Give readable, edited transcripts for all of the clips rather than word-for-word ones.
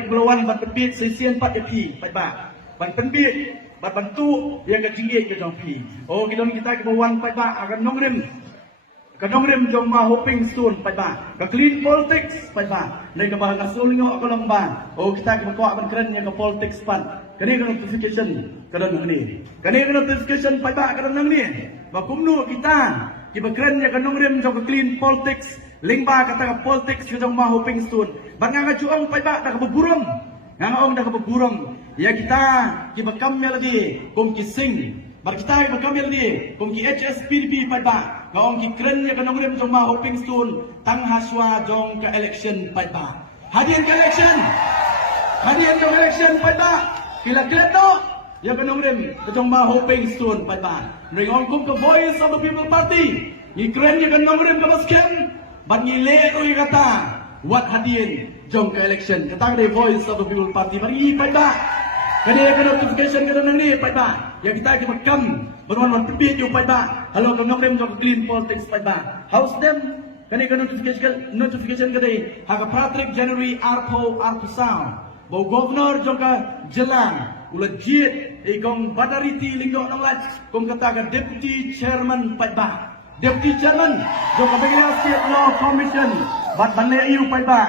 bagi belawan bat berbit sesian 4 FE pai ba ban penbit bat bantu yang ke jinggit ke jong pi oh kita ke belawan pai ba akan nongrem jong ma hoping stone pai ba ke clean politics pai ba nei ke bah ngasul ngo ko lomban oh kita ke ko ban keren yang ke politics pan kani ke notification kadang ni kani ke notification pai ba kadang ni ba kumnu kita keren yang ke nongrem jong ke clean politics lingba kata ke politics ke jong ma hoping stone ban nga juang pai ba dak beburung nga ong dak beburung ya kita bakam lagi kum kising bar kita bakam lagi kum ki HSPDP pai ba ngong ki keren ya kanong rem jong ma hoping stone tang haswa jong ka election pai ba hadian ka election pai ba kila kleto ya kanong rem jong ma hoping stone pai ba ngong kum ka voice of the people party ni keren ya kanong rem ka baskem ban ni le ro kata wat hadian jong ka election kata the voice of the people party bari pai ba kani ka notification ka nang ni pai ba ya kita ki makam Beruan terbit you pai ba halo kanong rem jong clean politics pai ba house them kani ka notification ka dei ha ka Patrick January arpo sound bo governor jong ka jelang ulajit ikong badariti linggo nang lat kong kata ka deputy chairman pai ba deputy chairman jong ka Bangla State Law Commission bat banle you pai ba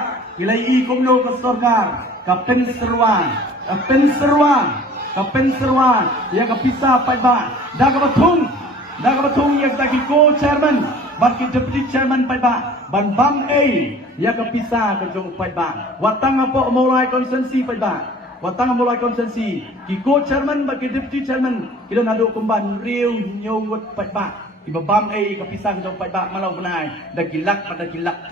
ilai I komno ka sarkar ka penseruan yang kapisa pai ba daga batung yang taki ko chairman bat ki deputy chairman pai ba ban bam yang kapisa ka jong pai ba watang apo mulai konsensi pai ba ki ko chairman bat ki deputy chairman kita nado kumban riu nyowet pai ba ki bam kapisa ka jong pai ba malau benai dagilak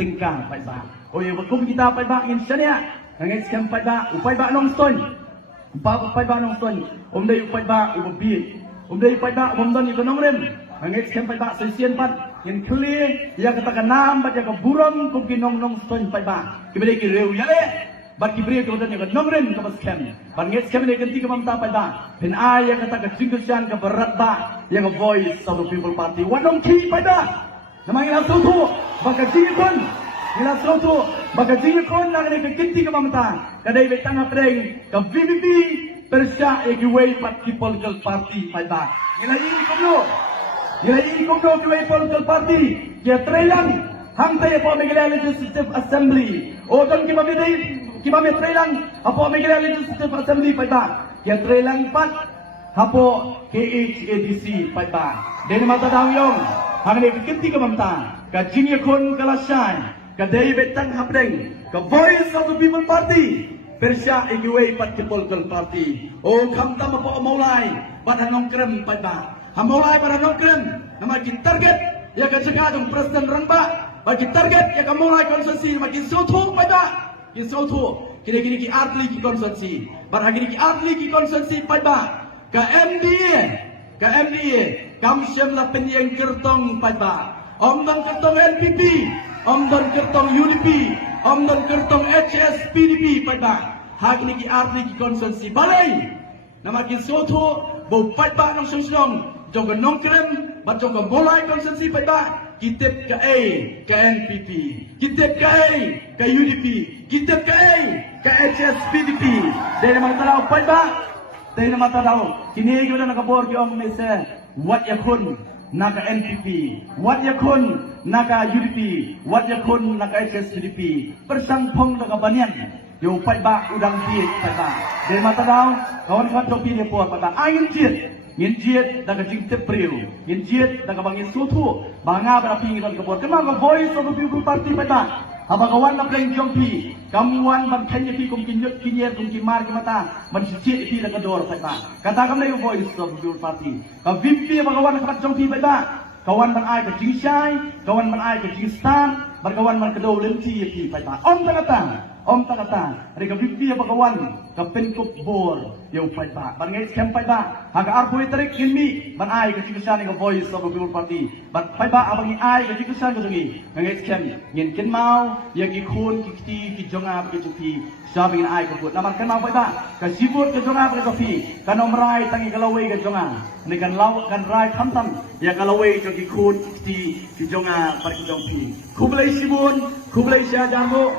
tingkang pai ba oh ya bakum kita pai ba insania ngai scam pai ba upai ba long stone pai ba nong ton dei pai ba ubi dei pai ba dan ni konong rem angit kem pai ba sesian pat in clear ya kata kanam ba ya ka buram kum kinong nong ton pai ba kibele ki reu ya le bat kibre ko dan ya konong rem ka bas kem ban ngit kem ne ganti ka mamta pai ba pen ai ya kata ka jingkusian ka berat ba ya ka voice of the people party wanong ki pai ba namang ila tu ba ka jingkon ila tu baga jingkon na ne ka kinti ka mamta kadai betang apreng ka VVP Persya egiway pat ki political party pai ba nilai komno ki way political party ya trelang hamte po Meghalaya Legislative Assembly o dan ki mami trelang apo Meghalaya Legislative Assembly pai ba ya trelang pat hapo KHADC pai ba den mata dawyong hang ne ki kinti ka mamta ka jingkon kalasay kadai betang apreng ka voice of the people party Persya igiway pat ki political party o kamta mapo maulai pada nongkrem pai ba maulai pada nongkrem nama ki target ya ka jaga jong presiden rangba bagi target ya ka maulai konsensi ma ki sotu pai ba ki sotu kini ki artli ki konsensi bar hagini ki artli ki konsensi pai ba ka MDA kam syam la penyeng kertong pai ba omdang kertong NPP omdang kertong UDP omdang kertong HSPDP pai ba hak ni ki arti ki konsensi balai nama ki soto bo pai ba nong song jong ka nongkrem bat jong ka bolai konsensi pai ba kitep ka NPP kitep ka UDP kitep ka HSPDP dai nama taraw pai ba dai nama taraw kini gyud na kabor ki om mese wat yakun naka NPP, wat yakun naka UDP, wat yakun naka HSPDP, persangpong naka banyan, yung pai ba udang diet pai ba. Dari mata daw, kawan-kawan topi ni po pai ba. Angin jiet daga jingtep priu, ngin jiet daga bangin sutu, banga berapi ngilan kebor. Kemang ka voice of the people party pai ba. Habang na playing jompi, kamuan ban kanya pi kum kinyot kinyer kum kimar kimata, ban sicit pi daga dor pai ba. Katakan na yung voice of the people party. Ka vimpi bagawan na jompi pai ba. Kawan man ay ka jingsay, kawan man ay ka jingstan, berkawan man kedaw lenti pi pai ba. Om takatan, reka vimpi bagawan ka penkup bor yung pai ba. Ban ngay scam pai ba. Haga arpo itarik kinmi, ban ay ka jingsan ka voice of the people party. Ban pai ba abang ay ka jingsan ka dungi. Ngay scam ngin kin mau ya ki khun ki ti ki jonga ki chupi sabi na ay ka put naman kan mau pai ba ka sibut ka jonga ka chupi kan omrai tangi kalaway ka jonga ni kan law kan rai thamtam ya kalaway ka ki khun ki ti ki jonga par ki jongpi kublai sibun kublai sya jango